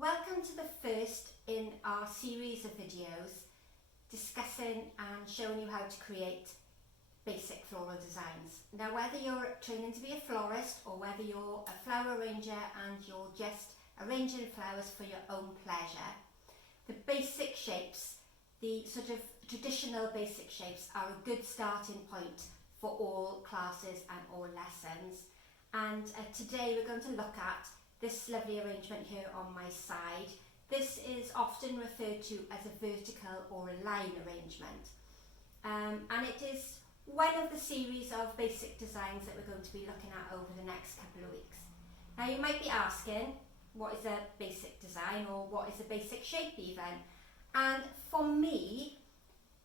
welcome to the first in our series of videos discussing and showing you how to create basic floral designs. Now, whether you're training to be a florist or whether you're a flower arranger and you're just arranging flowers for your own pleasure, the basic shapes, the sort of traditional basic shapes, are a good starting point for all classes and all lessons. And today we're going to look at this lovely arrangement here on my side. This is often referred to as a vertical or a line arrangement. And it is one of the series of basic designs that we're going to be looking at over the next couple of weeks. Now, you might be asking, what is a basic design, or what is a basic shape even? And for me,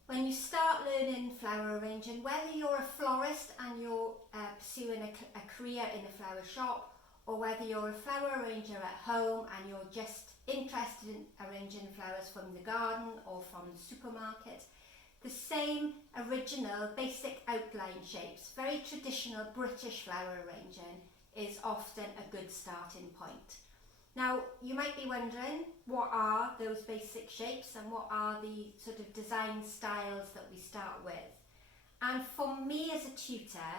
when you start learning flower arranging, whether you're a florist and you're pursuing a career in a flower shop, or whether you're a flower arranger at home and you're just interested in arranging flowers from the garden or from the supermarket, the same original basic outline shapes, very traditional British flower arranging, is often a good starting point. Now, you might be wondering, what are those basic shapes and what are the sort of design styles that we start with? And for me as a tutor,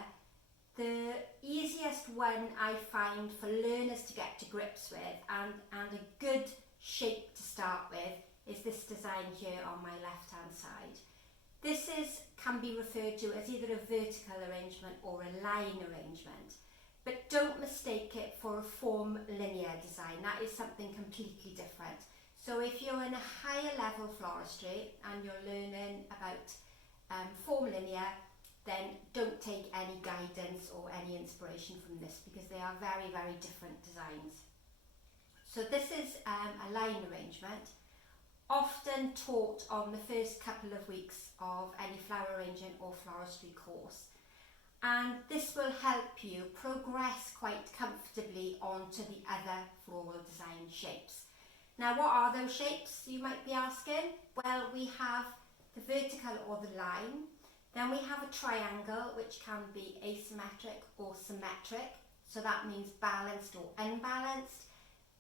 the easiest one I find for learners to get to grips with and a good shape to start with is this design here on my left hand side. This can be referred to as either a vertical arrangement or a line arrangement. But don't mistake it for a form linear design. That is something completely different. So if you're in a higher level floristry and you're learning about form linear, then don't take any guidance or any inspiration from this, because they are very, very different designs. So this is a line arrangement, often taught on the first couple of weeks of any flower arranging or floristry course. And this will help you progress quite comfortably onto the other floral design shapes. Now, what are those shapes, you might be asking? Well, we have the vertical or the line. Then we have a triangle, which can be asymmetric or symmetric. So that means balanced or unbalanced.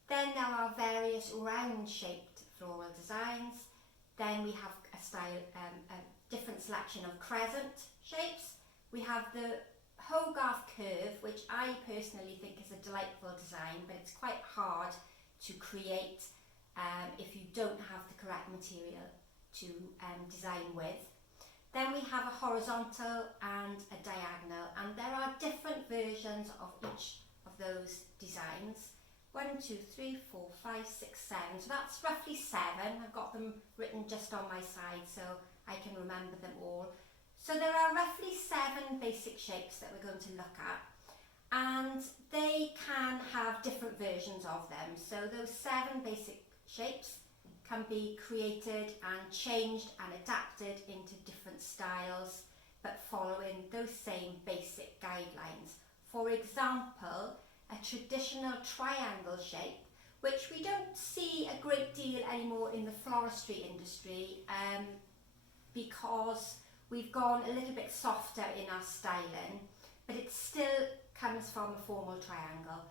Then there are various round-shaped floral designs. Then we have a different selection of crescent shapes. We have the Hogarth curve, which I personally think is a delightful design, but it's quite hard to create if you don't have the correct material to design with. Then we have a horizontal and a diagonal, and there are different versions of each of those designs. 1, 2, 3, 4, 5, 6, 7. So that's roughly 7. I've got them written just on my side so I can remember them all. So there are roughly 7 basic shapes that we're going to look at, and they can have different versions of them. So those 7 basic shapes can be created and changed and adapted into different styles, but following those same basic guidelines. For example, a traditional triangle shape, which we don't see a great deal anymore in the floristry industry because we've gone a little bit softer in our styling, but it still comes from a formal triangle.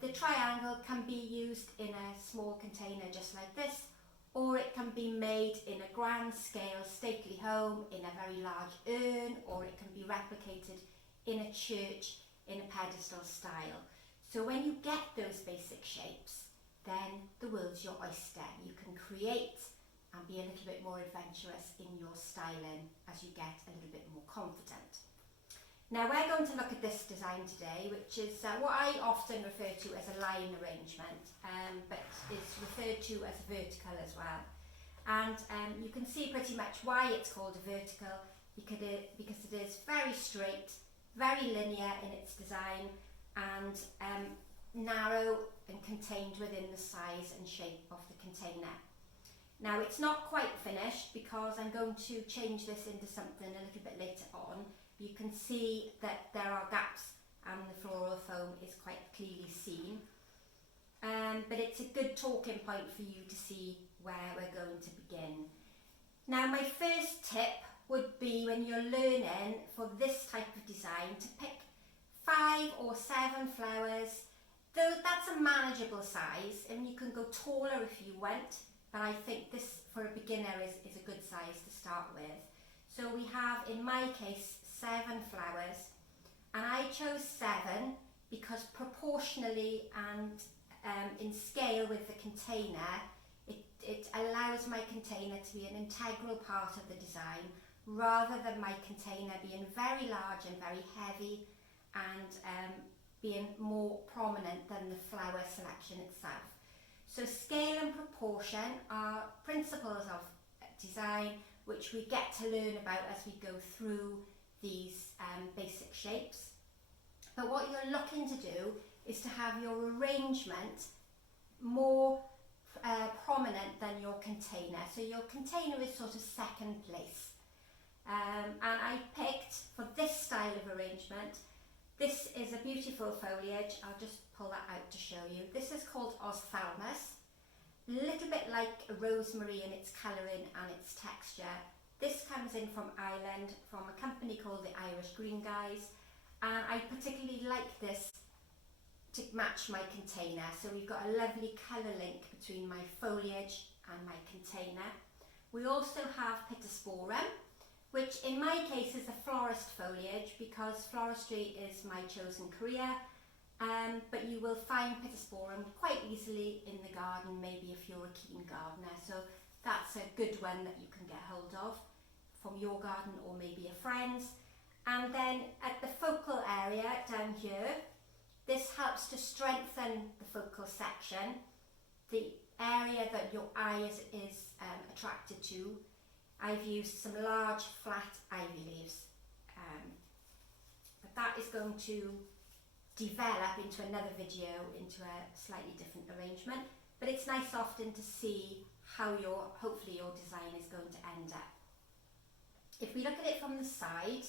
The triangle can be used in a small container just like this, or it can be made in a grand scale stately home in a very large urn, or it can be replicated in a church in a pedestal style. So when you get those basic shapes, then the world's your oyster. You can create and be a little bit more adventurous in your styling as you get a little bit more confident. Now, we're going to look at this design today, which is what I often refer to as a line arrangement, but is referred to as vertical as well. And you can see pretty much why it's called a vertical, because it is very straight, very linear in its design, and narrow and contained within the size and shape of the container. Now, it's not quite finished because I'm going to change this into something a little bit later on. You can see that there are gaps and the floral foam is quite clearly seen. But it's a good talking point for you to see where we're going to begin. Now, my first tip would be, when you're learning for this type of design, to pick 5 or 7 flowers Though that's a manageable size, and you can go taller if you want, but I think this for a beginner is a good size to start with. So we have, in my case, 7 flowers, and I chose 7 because proportionally and in scale with the container, it allows my container to be an integral part of the design, rather than my container being very large and very heavy and being more prominent than the flower selection itself. So scale and proportion are principles of design which we get to learn about as we go through these basic shapes. But what you're looking to do is to have your arrangement more prominent than your container. So your container is sort of second place. And I picked, for this style of arrangement, this is a beautiful foliage. I'll just pull that out to show you. This is called Ophthalmus. A little bit like a rosemary in its colouring and its texture. This comes in from Ireland, from a company called the Irish Green Guys, and I particularly like this to match my container. So we've got a lovely colour link between my foliage and my container. We also have Pittosporum, which in my case is a florist foliage because floristry is my chosen career, but you will find Pittosporum quite easily in the garden, maybe if you're a keen gardener. So that's a good one that you can get hold of from your garden or maybe a friend's. And then at the focal area down here, this helps to strengthen the focal section, the area that your eye is attracted to. I've used some large flat ivy leaves, but that is going to develop into another video, into a slightly different arrangement, but it's nice often to see how hopefully your design is going to end up. If we look at it from the side,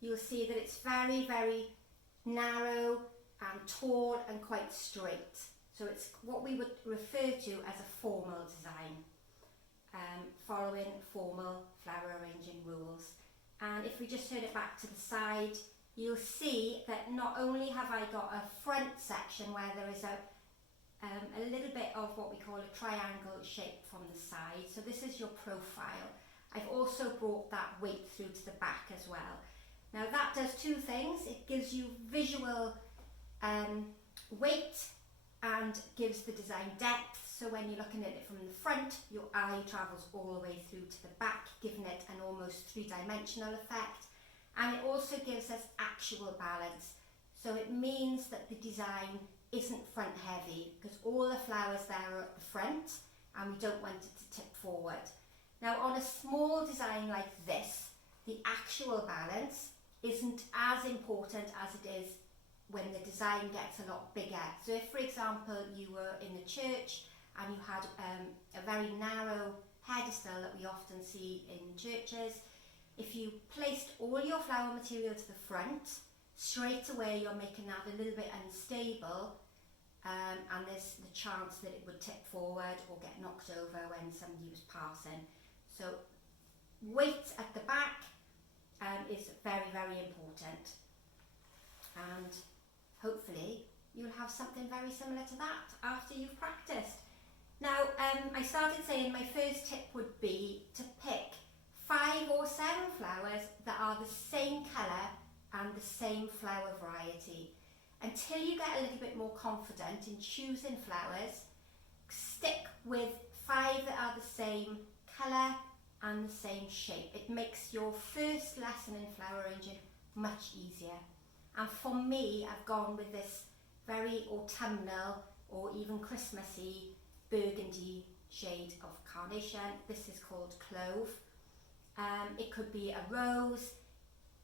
you'll see that it's very, very narrow and tall and quite straight. So it's what we would refer to as a formal design, following formal flower arranging rules. And if we just turn it back to the side, you'll see that not only have I got a front section where there is a little bit of what we call a triangle shape from the side. So this is your profile. I've also brought that weight through to the back as well. Now that does two things. It gives you visual weight and gives the design depth. So when you're looking at it from the front, your eye travels all the way through to the back, giving it an almost three-dimensional effect. And it also gives us actual balance. So it means that the design isn't front heavy because all the flowers there are at the front and we don't want it to tip forward. Now on a small design like this, the actual balance isn't as important as it is when the design gets a lot bigger. So if, for example, you were in a church and you had a very narrow pedestal that we often see in churches, if you placed all your flower material to the front, straight away you're making that a little bit unstable, and there's the chance that it would tip forward or get knocked over when somebody was passing. So weight at the back is very, very important, and hopefully you'll have something very similar to that after you've practiced. Now I started saying my first tip would be to pick 5 or 7 flowers that are the same colour and the same flower variety. Until you get a little bit more confident in choosing flowers, stick with 5 that are the same colour and the same shape. It makes your first lesson in flower arranging much easier. And for me, I've gone with this very autumnal or even Christmassy burgundy shade of carnation. This is called Clove. It could be a rose.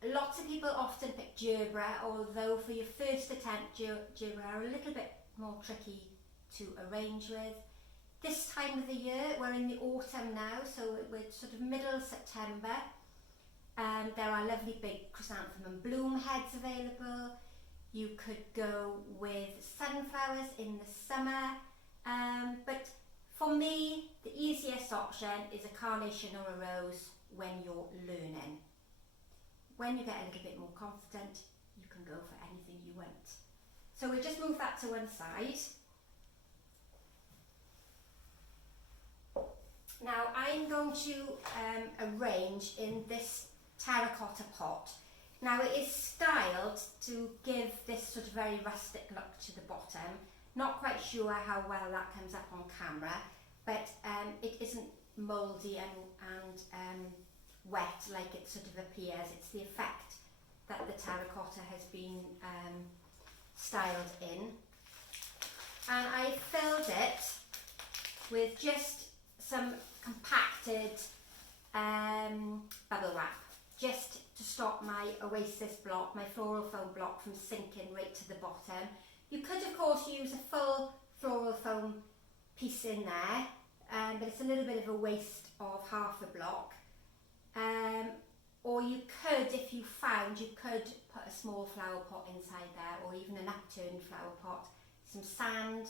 Lots of people often pick gerbera, although for your first attempt gerbera are a little bit more tricky to arrange with. This time of the year, we're in the autumn now, so we're sort of middle September. There are lovely big chrysanthemum bloom heads available. You could go with sunflowers in the summer, but for me, the easiest option is a carnation or a rose when you're learning. When you get a little bit more confident, you can go for anything you want. So we'll just move that to one side. Now I'm going to arrange in this terracotta pot. Now it is styled to give this sort of very rustic look to the bottom. Not quite sure how well that comes up on camera, but it isn't mouldy and wet like it sort of appears. It's the effect that the terracotta has been styled in. And I filled it with just some compacted bubble wrap, just to stop my Oasis block, my floral foam block, from sinking right to the bottom. You could of course use a full floral foam piece in there, but it's a little bit of a waste of half a block. Or you could, if you found, you could put a small flower pot inside there, or even an upturned flower pot. Some sand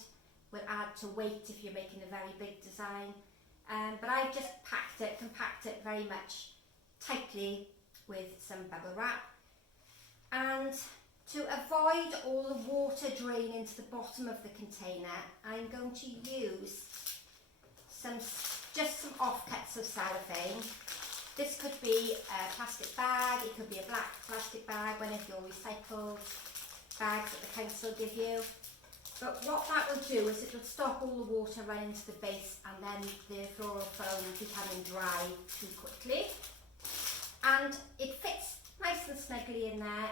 will add to weight if you're making a very big design. But I've just compacted it very much tightly with some bubble wrap. And to avoid all the water draining to the bottom of the container, I'm going to use just some offcuts of cellophane. This could be a plastic bag, it could be a black plastic bag, one of your recycled bags that the council give you. But what that will do is it will stop all the water running to the base and then the floral foam becoming dry too quickly. And it fits nice and snugly in there,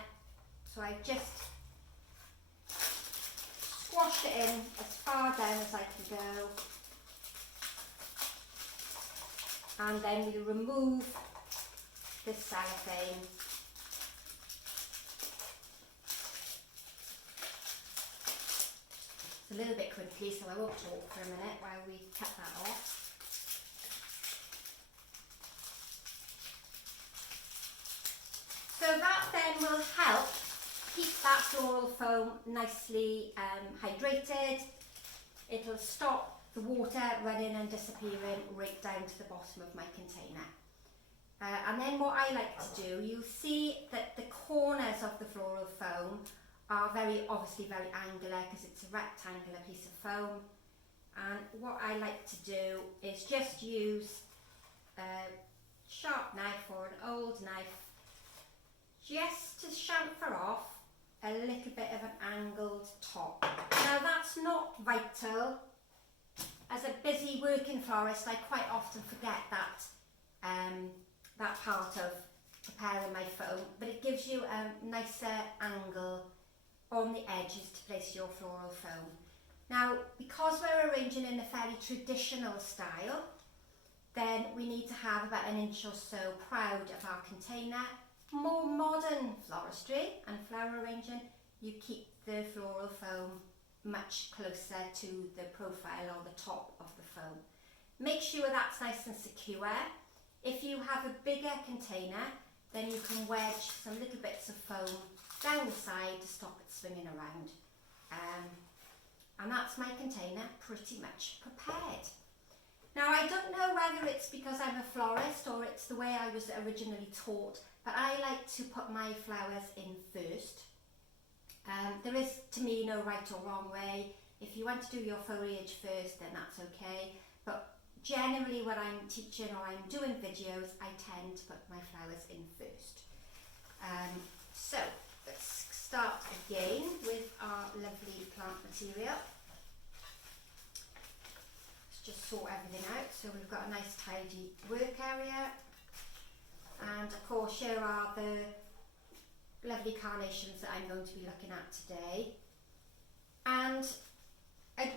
so I've just squashed it in as far down as I can go. And then we'll remove this cellophane. It's a little bit crinkly, so I won't talk for a minute while we cut that off. So that then will help keep that floral foam nicely hydrated. It'll stop the water running and disappearing right down to the bottom of my container. And then what I like to do, you'll see that the corners of the floral foam are obviously very angular because it's a rectangular piece of foam. And what I like to do is just use a sharp knife or an old knife just to chamfer off a little bit of an angled top. Now that's not vital. As a busy working florist, I quite often forget that part of preparing my foam, but it gives you a nicer angle on the edges to place your floral foam. Now, because we're arranging in a fairly traditional style, then we need to have about an inch or so proud of our container. More modern floristry and flower arranging, you keep the floral foam much closer to the profile or the top of the foam. Make sure that's nice and secure. If you have a bigger container, then you can wedge some little bits of foam down the side to stop it swinging around. And that's my container pretty much prepared. Now I don't know whether it's because I'm a florist or it's the way I was originally taught, but I like to put my flowers in first. There is, to me, no right or wrong way. If you want to do your foliage first, then that's okay. But generally when I'm teaching or I'm doing videos, I tend to put my flowers in first. So let's start again with our lovely plant material. Let's just sort everything out. So we've got a nice tidy work area. And of course here are the lovely carnations that I'm going to be looking at today. And a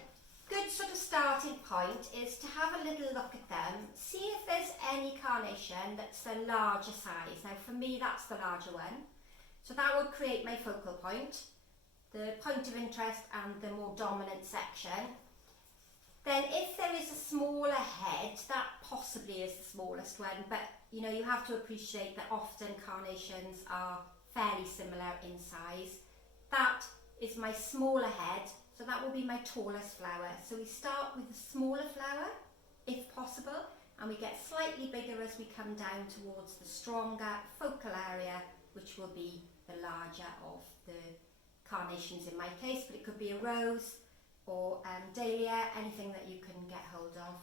good sort of starting point is to have a little look at them, see if there's any carnation that's the larger size. Now for me that's the larger one, so that will create my focal point, the point of interest and the more dominant section. Then if there is a smaller head, that possibly is the smallest one, but you know, you have to appreciate that often carnations are fairly similar in size. That is my smaller head, so that will be my tallest flower. So we start with the smaller flower, if possible, and we get slightly bigger as we come down towards the stronger focal area, which will be the larger of the carnations in my case, but it could be a rose or dahlia, anything that you can get hold of.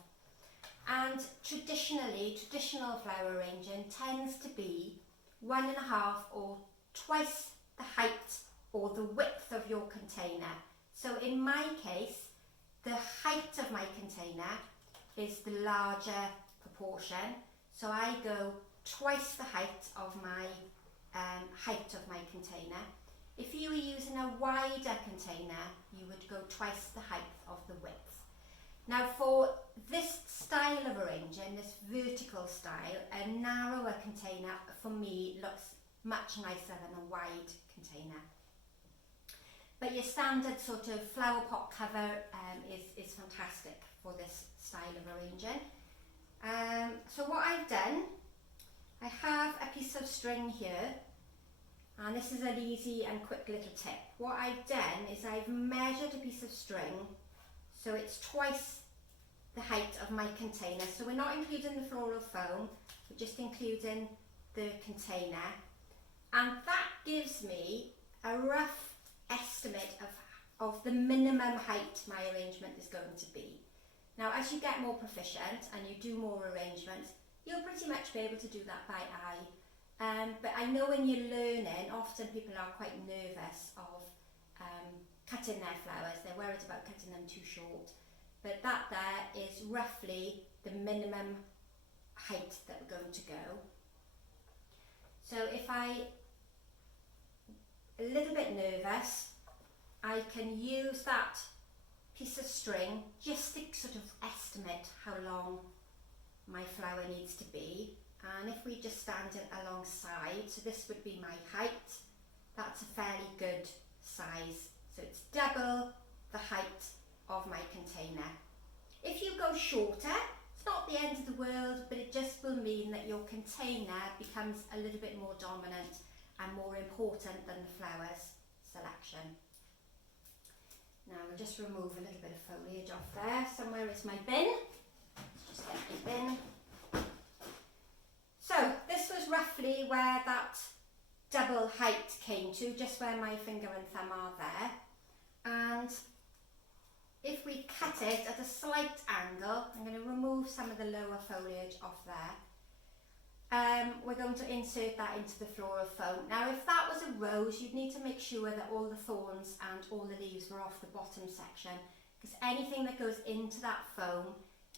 And traditional flower arranging tends to be 1.5 or twice the height or the width of your container. So in my case, the height of my container is the larger proportion. So I go twice the height of my container. If you were using a wider container, you would go twice the height of the width. Now for this style of arranging, this vertical style, a narrower container for me looks much nicer than a wide container. But your standard sort of flower pot cover is fantastic for this style of arranging. So what I've done, I have a piece of string here, and this is an easy and quick little tip. What I've done is I've measured a piece of string so it's twice the height of my container. So we're not including the floral foam, we're just including the container. And that gives me a rough estimate of the minimum height my arrangement is going to be. Now as you get more proficient and you do more arrangements, you'll pretty much be able to do that by eye. But I know when you're learning, often people are quite nervous of cutting their flowers. They're worried about cutting them too short. But that there is roughly the minimum height that we're going to go. So if I'm a little bit nervous, I can use that piece of string just to sort of estimate how long my flower needs to be. And if we just stand it alongside, so this would be my height, that's a fairly good size. So it's double the height of my container. If you go shorter, it's not the end of the world, but it just will mean that your container becomes a little bit more dominant and more important than the flowers selection. Now we'll just remove a little bit of foliage off there. Somewhere is my bin. Let's just get my bin. So this was roughly where that double height came to, just where my finger and thumb are there. And if we cut it at a slight angle, I'm going to remove some of the lower foliage off there. We're going to insert that into the floral foam. Now if that was a rose, you'd need to make sure that all the thorns and all the leaves were off the bottom section, because anything that goes into that foam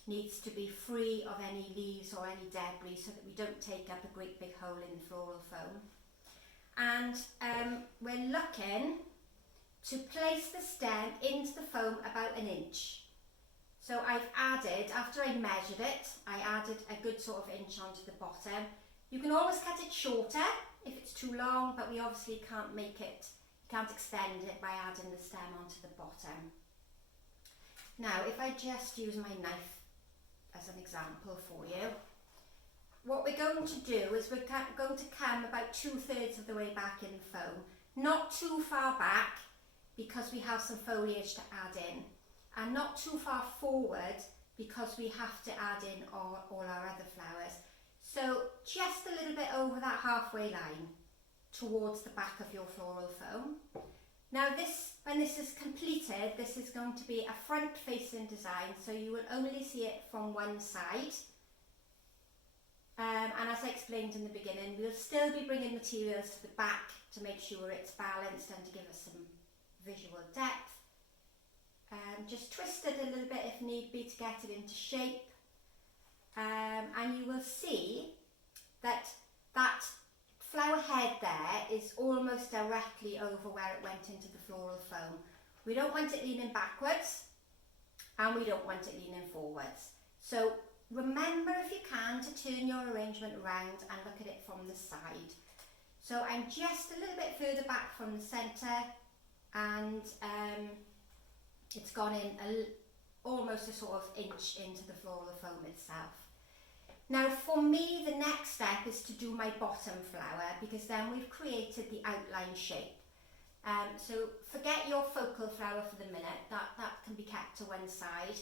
needs to be free of any leaves or any debris so that we don't take up a great big hole in the floral foam. And we're looking to place the stem into the foam about 1 inch. So I've added, after I measured it, I added a good sort of inch onto the bottom. You can always cut it shorter if it's too long, but we obviously can't extend it by adding the stem onto the bottom. Now if I just use my knife as an example for you, what we're going to do is we're going to come about 2/3 of the way back in the foam, not too far back because we have some foliage to add in, and not too far forward because we have to add in all our other flowers. So just a little bit over that halfway line towards the back of your floral foam. Now when this is completed, this is going to be a front facing design, so you will only see it from one side. And as I explained in the beginning, we'll still be bringing materials to the back to make sure it's balanced and to give us some visual depth. Just twist it a little bit if need be to get it into shape. And you will see that that flower head there is almost directly over where it went into the floral foam. We don't want it leaning backwards and we don't want it leaning forwards. So remember, if you can, to turn your arrangement around and look at it from the side. So I'm just a little bit further back from the centre, and it's gone in almost a sort of inch into the floral foam itself. Now for me, the next step is to do my bottom flower, because then we've created the outline shape. So forget your focal flower for the minute, that can be kept to one side.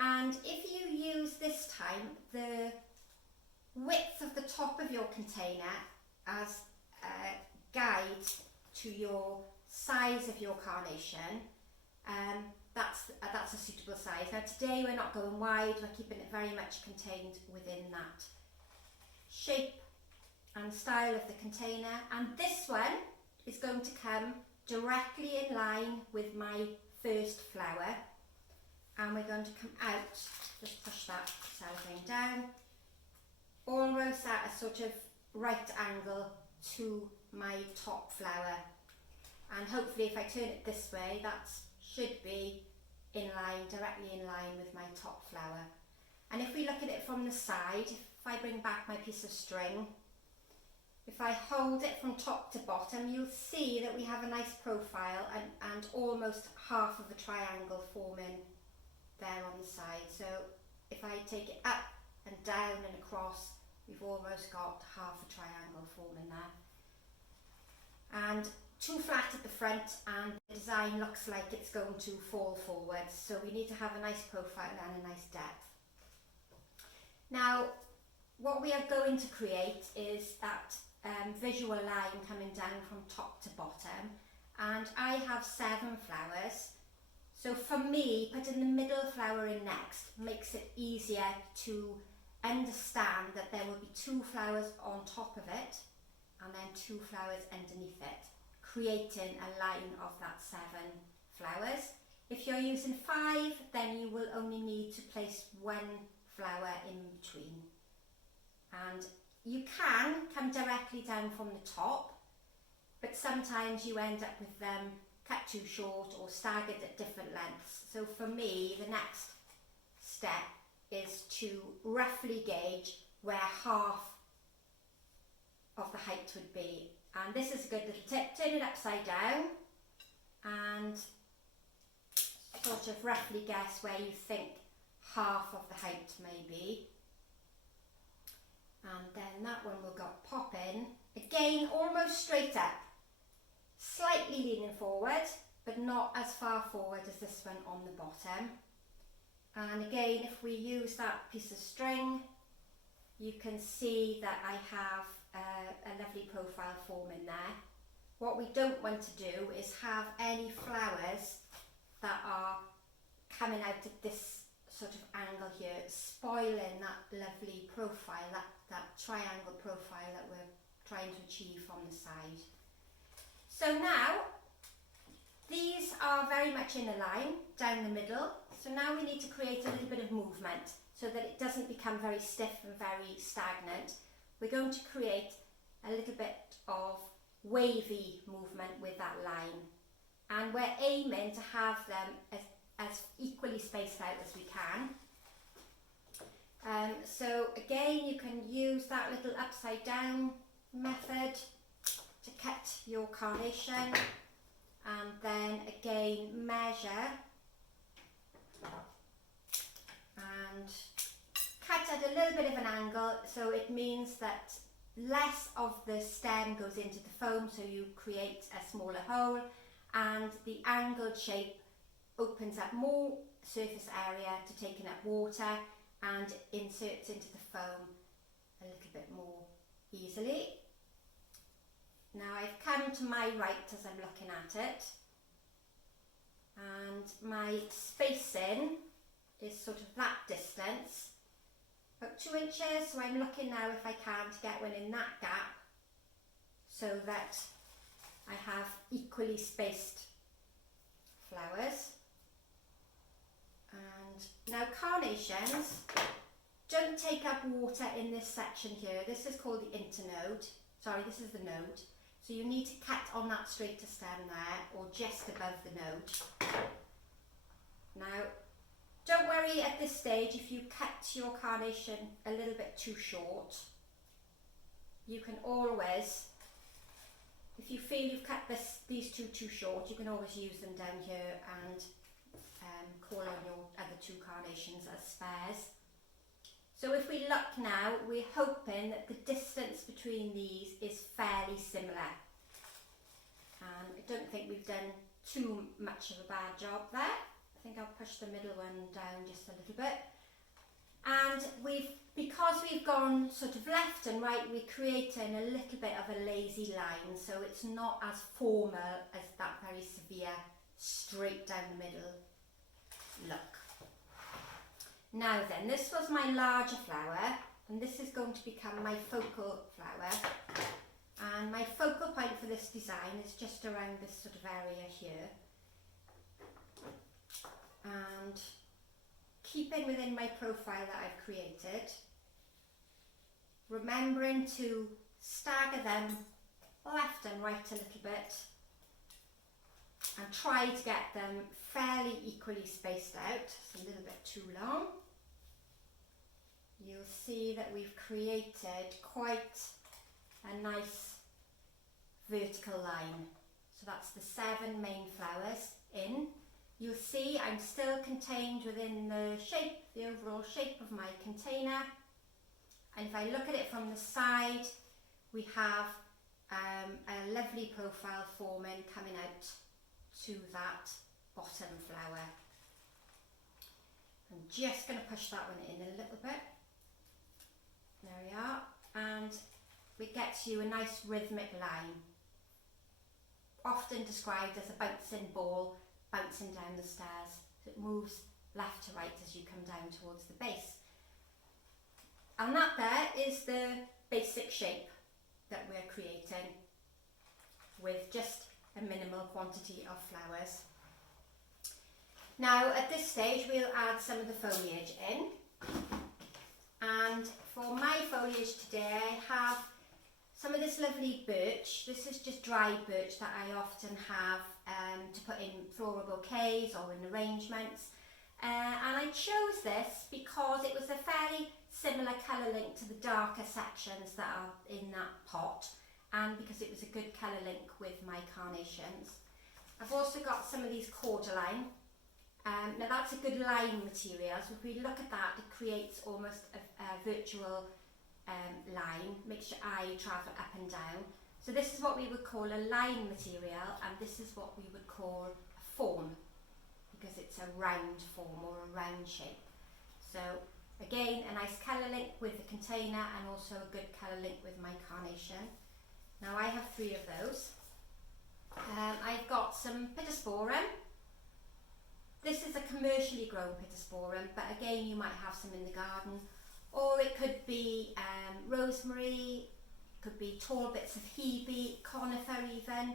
And if you use this time the width of the top of your container as a guide to your size of your carnation, that's a suitable size. Now today we're not going wide, we're keeping it very much contained within that shape and style of the container, and this one is going to come directly in line with my first flower, and we're going to come out, just push that cellophane down, almost at a sort of right angle to my top flower, and hopefully if I turn it this way that should be in line, directly in line with my top flower. And if we look at it from the side, if I bring back my piece of string, if I hold it from top to bottom, you'll see that we have a nice profile and almost half of a triangle forming there on the side. So if I take it up and down and across, we've almost got half a triangle forming there. And too flat at the front and the design looks like it's going to fall forwards, so we need to have a nice profile and a nice depth. Now what we are going to create is that visual line coming down from top to bottom, and I have 7 flowers, so for me putting the middle flower in next makes it easier to understand that there will be 2 flowers on top of it and then 2 flowers underneath it, creating a line of that 7 flowers. If you're using 5, then you will only need to place 1 flower in between. And you can come directly down from the top, but sometimes you end up with them cut too short or staggered at different lengths. So for me, the next step is to roughly gauge where half of the height would be. And this is a good little tip. Turn it upside down and sort of roughly guess where you think half of the height may be. And then that one will go pop in. Again, almost straight up. Slightly leaning forward, but not as far forward as this one on the bottom. And again, if we use that piece of string, you can see that I have a lovely profile forming there. What we don't want to do is have any flowers that are coming out at this sort of angle here, spoiling that lovely profile, that triangle profile that we're trying to achieve from the side. So now, these are very much in a line down the middle, so now we need to create a little bit of movement so that it doesn't become very stiff and very stagnant. We're going to create a little bit of wavy movement with that line, and we're aiming to have them as equally spaced out as we can. So again, you can use that little upside down method to cut your carnation, and then again measure and cut at a little bit of an angle, so it means that less of the stem goes into the foam, so you create a smaller hole, and the angled shape opens up more surface area to taking up water and inserts into the foam a little bit more easily. Now I've come to my right as I'm looking at it, and my spacing is sort of that distance, about 2 inches, so I'm looking now if I can to get one in that gap so that I have equally spaced flowers. And now carnations don't take up water in this section here. This is called the internode. Sorry, this is the node. So you need to cut on that straighter stem there, or just above the node. Now, don't worry at this stage if you cut your carnation a little bit too short. You can always, if you feel you've cut these two too short, you can always use them down here and call on your other 2 carnations as spares. So if we look now, we're hoping that the distance between these is fairly similar. And I don't think we've done too much of a bad job there. I think I'll push the middle one down just a little bit. And because we've gone sort of left and right, we're creating a little bit of a lazy line, so it's not as formal as that very severe straight down the middle look. Now then, this was my larger flower, and this is going to become my focal flower. And my focal point for this design is just around this sort of area here. And keeping within my profile that I've created, remembering to stagger them left and right a little bit and try to get them fairly equally spaced out. It's a little bit too long. You'll see that we've created quite a nice vertical line. So that's the 7 main flowers in. You'll see I'm still contained within the shape, the overall shape of my container. And if I look at it from the side, we have a lovely profile forming coming out to that bottom flower. I'm just going to push that one in a little bit. There we are. And it gets you a nice rhythmic line, often described as a bouncing ball bouncing down the stairs. So it moves left to right as you come down towards the base. And that there is the basic shape that we're creating with just a minimal quantity of flowers. Now at this stage we'll add some of the foliage in. And for my foliage today I have some of this lovely birch. This is just dried birch that I often have to put in floral bouquets or in arrangements. And I chose this because it was a fairly similar colour link to the darker sections that are in that pot, and because it was a good colour link with my carnations. I've also got some of these cordyline. Now that's a good line material, so if we look at that, it creates almost a virtual line, makes your eye travel up and down. So this is what we would call a line material, and this is what we would call a form, because it's a round form or a round shape. So again, a nice colour link with the container and also a good colour link with my carnation. Now I have 3 of those. I've got some pittosporum. This is a commercially grown pittosporum, but again you might have some in the garden. Or it could be rosemary, could be tall bits of hebe, conifer even.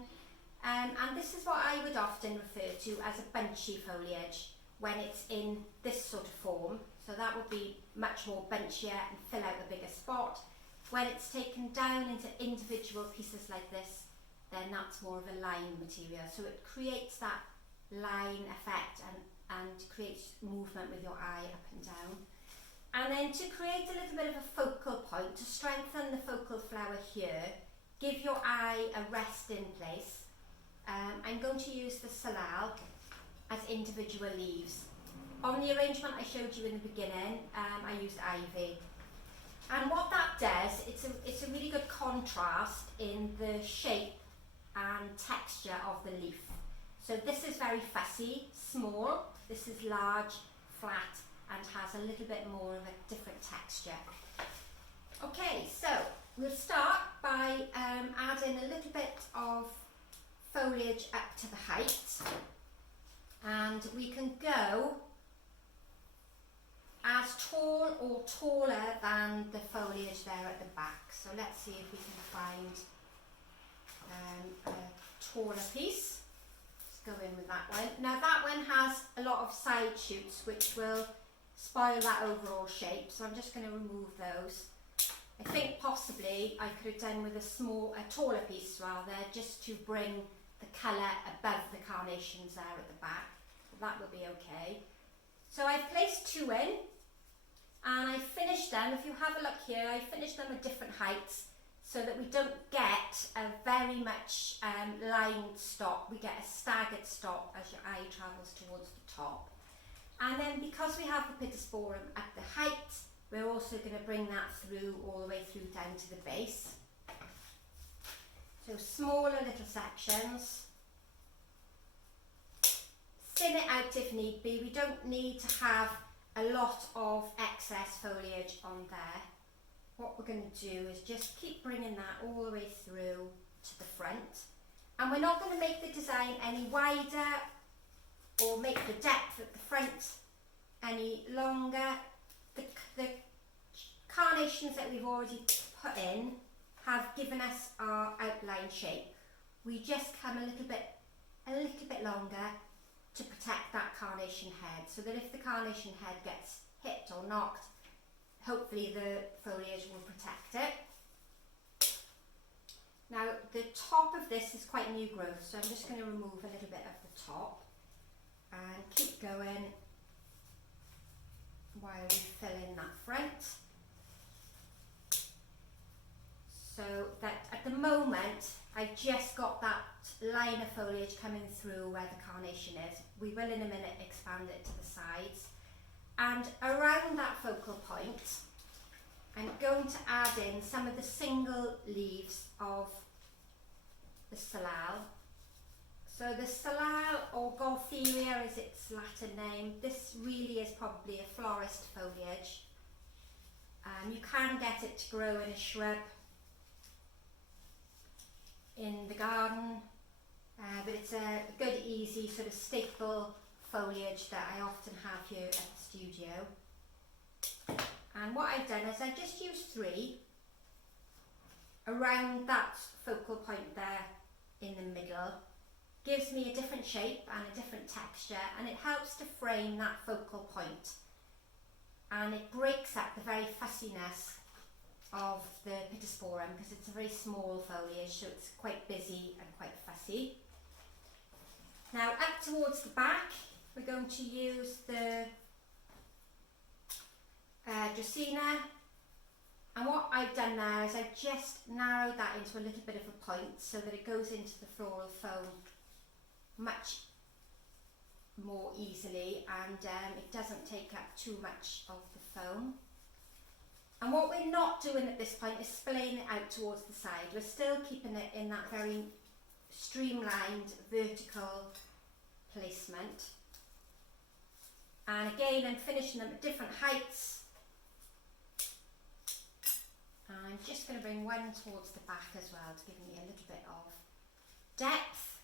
And this is what I would often refer to as a bunchy foliage when it's in this sort of form. So that would be much more bunchier and fill out a bigger spot. When it's taken down into individual pieces like this, then that's more of a line material. So it creates that line effect and creates movement with your eye up and down. And then to create a little bit of a focal point, to strengthen the focal flower here, give your eye a resting place, I'm going to use the salal as individual leaves. On the arrangement I showed you in the beginning, I used ivy. And what that does, it's a really good contrast in the shape and texture of the leaf. So this is very fussy, small, this is large, flat, and has a little bit more of a different texture. Okay, so we'll start by adding a little bit of foliage up to the height, and we can go as tall or taller than the foliage there at the back. So let's see if we can find a taller piece. Let's go in with that one. Now that one has a lot of side shoots which will spoil that overall shape, so I'm just going to remove those. I think possibly I could have done with a taller piece rather, just to bring the colour above the carnations there at the back. That would be okay. So I've placed 2 in, and I finished them. If you have a look here, I finished them at different heights so that we don't get a very much lined stop. We get a staggered stop as your eye travels towards the top. And then because we have the pittosporum at the height, we're also going to bring that through all the way through down to the base. So smaller little sections. Thin it out if need be. We don't need to have a lot of excess foliage on there, what we're going to do is just keep bringing that all the way through to the front. And we're not going to make the design any wider or make the depth at the front any longer. The carnations that we've already put in have given us our outline shape. We just come a little bit longer to protect that carnation head, so that if the carnation head gets hit or knocked, hopefully the foliage will protect it. Now the top of this is quite new growth, so I'm just going to remove a little bit of the top and keep going while we fill in that front. So that at the moment I've just got that line of foliage coming through where the carnation is. We will in a minute expand it to the sides. And around that focal point, I'm going to add in some of the single leaves of the salal. So the salal, or Gaultheria is its Latin name, this really is probably a florist foliage. You can get it to grow in a shrub in the garden, but it's a good, easy sort of staple foliage that I often have here at the studio. And what I've done is I've just used 3 around that focal point there in the middle. Gives me a different shape and a different texture, and it helps to frame that focal point. And it breaks up the very fussiness of the Pittosporum, because it's a very small foliage, so it's quite busy and quite fussy. Now up towards the back, we're going to use the Dracaena, and what I've done there is I've just narrowed that into a little bit of a point so that it goes into the floral foam much more easily, and it doesn't take up too much of the foam. And what we're not doing at this point is splaying it out towards the side. We're still keeping it in that very streamlined vertical placement. And again, I'm finishing them at different heights. And I'm just going to bring one towards the back as well to give me a little bit of depth.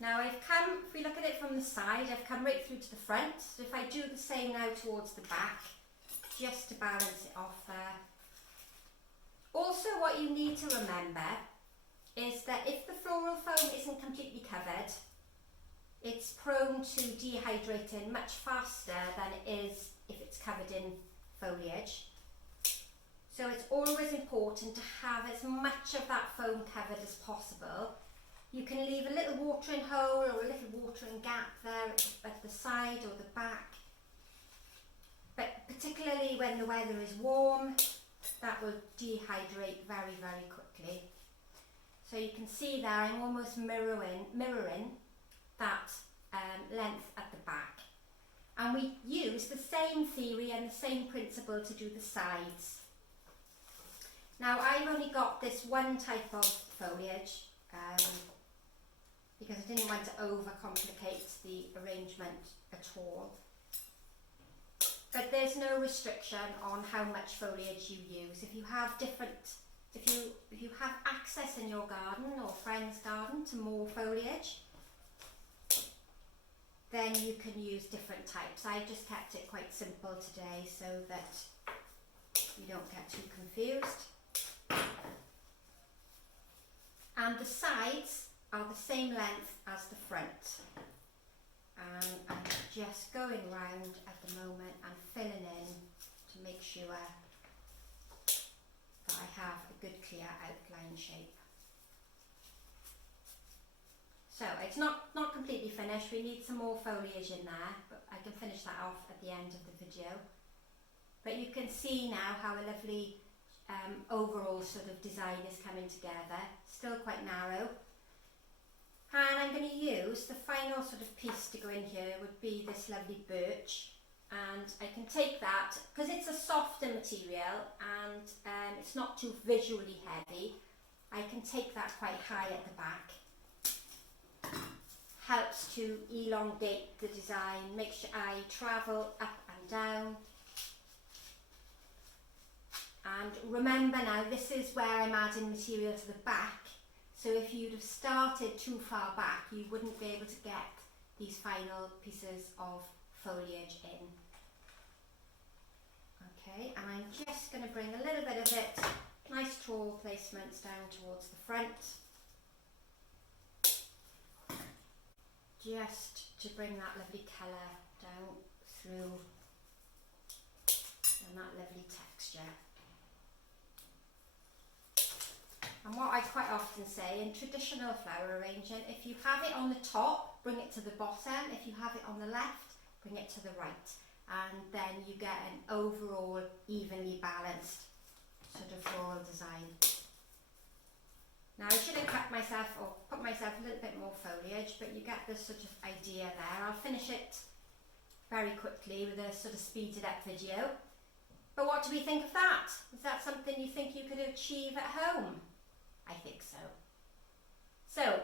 Now I've come, if we look at it from the side, I've come right through to the front. So if I do the same now towards the back, just to balance it off there. Also, what you need to remember is that if the floral foam isn't completely covered, it's prone to dehydrating much faster than it is if it's covered in foliage. So it's always important to have as much of that foam covered as possible. You can leave a little watering hole or a little watering gap there at the side or the back. But particularly when the weather is warm, that will dehydrate very, very quickly. So you can see there I'm almost mirroring that length at the back. And we use the same theory and the same principle to do the sides. Now I've only got this one type of foliage because I didn't want to overcomplicate the arrangement at all. But there's no restriction on how much foliage you use. If you have if you have access in your garden or friend's garden to more foliage, then you can use different types. I just kept it quite simple today so that you don't get too confused. And the sides are the same length as the front. And I'm just going round at the moment and filling in to make sure that I have a good clear outline shape. So it's not completely finished, we need some more foliage in there, but I can finish that off at the end of the video. But you can see now how a lovely overall sort of design is coming together, still quite narrow. And I'm going to use the final sort of piece to go in here would be this lovely birch, and I can take that because it's a softer material and it's not too visually heavy. I can take that quite high at the back, helps to elongate the design, makes your eye travel up and down. And remember now, this is where I'm adding material to the back, so if you'd have started too far back, you wouldn't be able to get these final pieces of foliage in. Okay, and I'm just going to bring a little bit of it, nice tall placements down towards the front, just to bring that lovely colour down through and that lovely texture. And what I quite often say in traditional flower arranging, if you have it on the top, bring it to the bottom. If you have it on the left, bring it to the right. And then you get an overall evenly balanced sort of floral design. Now I should have cut myself or put myself a little bit more foliage, but you get this sort of idea there. I'll finish it very quickly with a sort of speeded up video. But what do we think of that? Is that something you think you could achieve at home? I think so. So,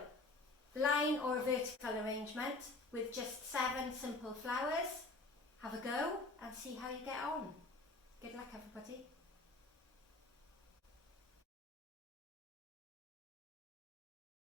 line or vertical arrangement with just 7 simple flowers. Have a go and see how you get on. Good luck, everybody.